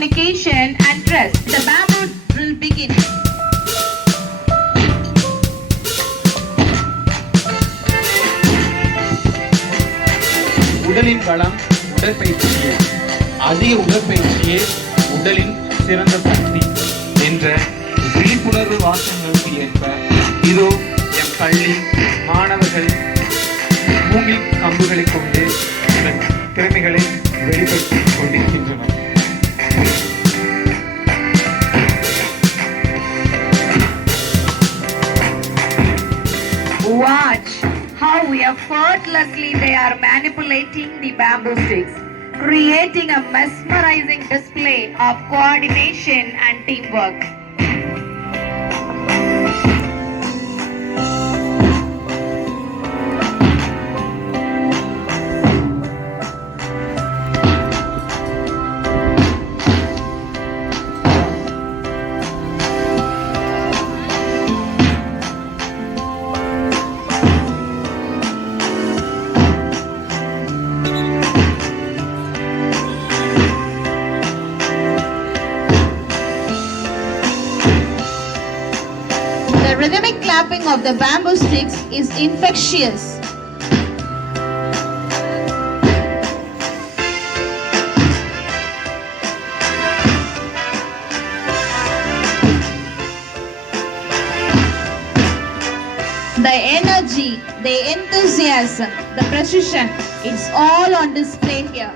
communication and trust. The bamboo drill begins. உடலின் பலம் உடற்பயிற்சியே, அதிக உடற்பயிற்சியே உடலின் சிறந்த சக்தி என்ற விழிப்புணர்வு வாசகங்களுக்கு ஏற்ப இதோ என் பள்ளி மாணவர்கள் மூங்கில் கம்புகளை கொண்டு தங்கள் திறமைகளை வெளிப்படுத்திக் கொண்டிருக்கின்றனர். Watch how effortlessly they are manipulating the bamboo sticks, creating a mesmerizing display of coordination and teamwork. The rhythmic clapping of the bamboo sticks is infectious. The energy, the enthusiasm, the precision, it's all on display here.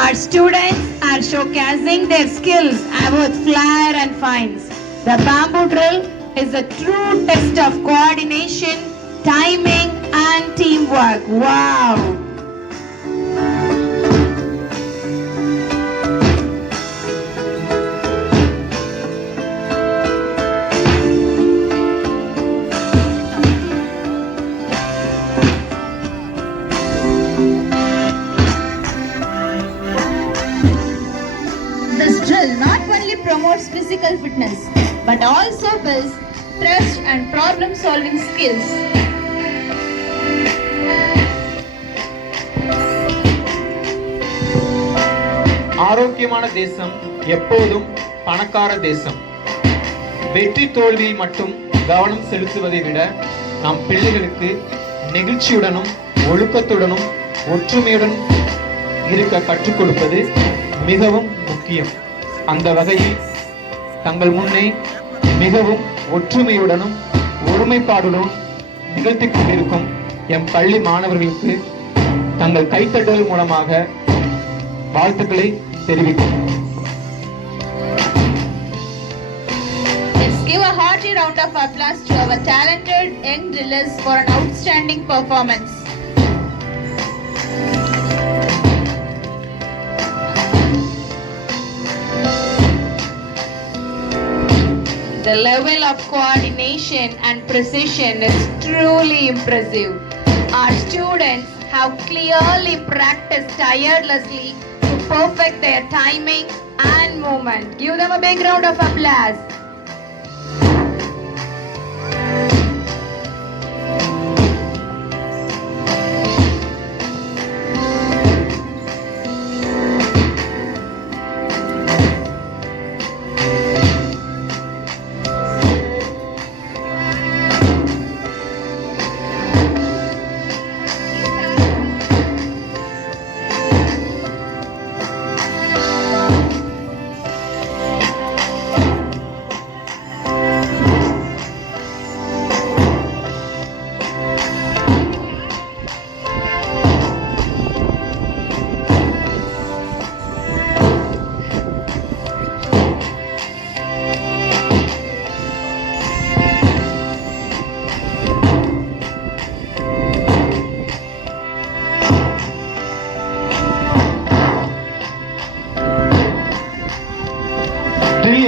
Our students are showcasing their skills about flair and fines. The bamboo drill is a true test of coordination, timing and teamwork. Wow! This drill not only promotes physical fitness but also builds trust and problem solving skills. ஆரோக்கியமான தேசம் எப்போதும் பணக்கார தேசம். வெற்றி தோல்வியில் மட்டும் கவனம் செலுத்துவதை விட நம் பிள்ளைகளுக்கு நெகிழ்ச்சியுடனும் ஒழுக்கத்துடனும் ஒற்றுமையுடன் இருக்க கற்றுக் கொடுப்பது மிகவும் முக்கியம். அந்த வகையில் தங்கள் முன்னே மிகவும் ஒற்றுமையுடனும் ஒருமைப்பாடுடனும் நிகழ்த்திக் கொண்டிருக்கும் எம் பள்ளி மாணவர்களுக்கு தங்கள் கைத்தட்டல் மூலமாக வாழ்த்துக்களை தெரிவிக்கும். Let's give a hearty round of applause to our talented young drillers for an outstanding performance. The level of coordination and precision is truly impressive. Our students have clearly practiced tirelessly to perfect their timing and movement. Give them a big round of applause.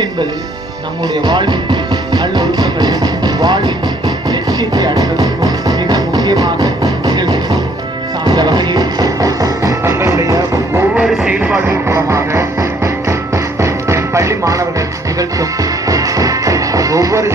என்பது நம்முடைய வாழ்வில் நல்லொழுக்கங்களையும் வாழ்வில் வெற்றியை அடைவதற்கும் மிக முக்கியமாக நிகழ்கிறது. அந்த வகையில் தங்களுடைய ஒவ்வொரு செயல்பாடுகள் மூலமாக என் பள்ளி மாணவர்கள் நிகழ்த்தும் ஒவ்வொரு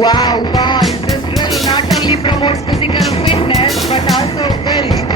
Wow, boys, this drill not only promotes physical fitness but also builds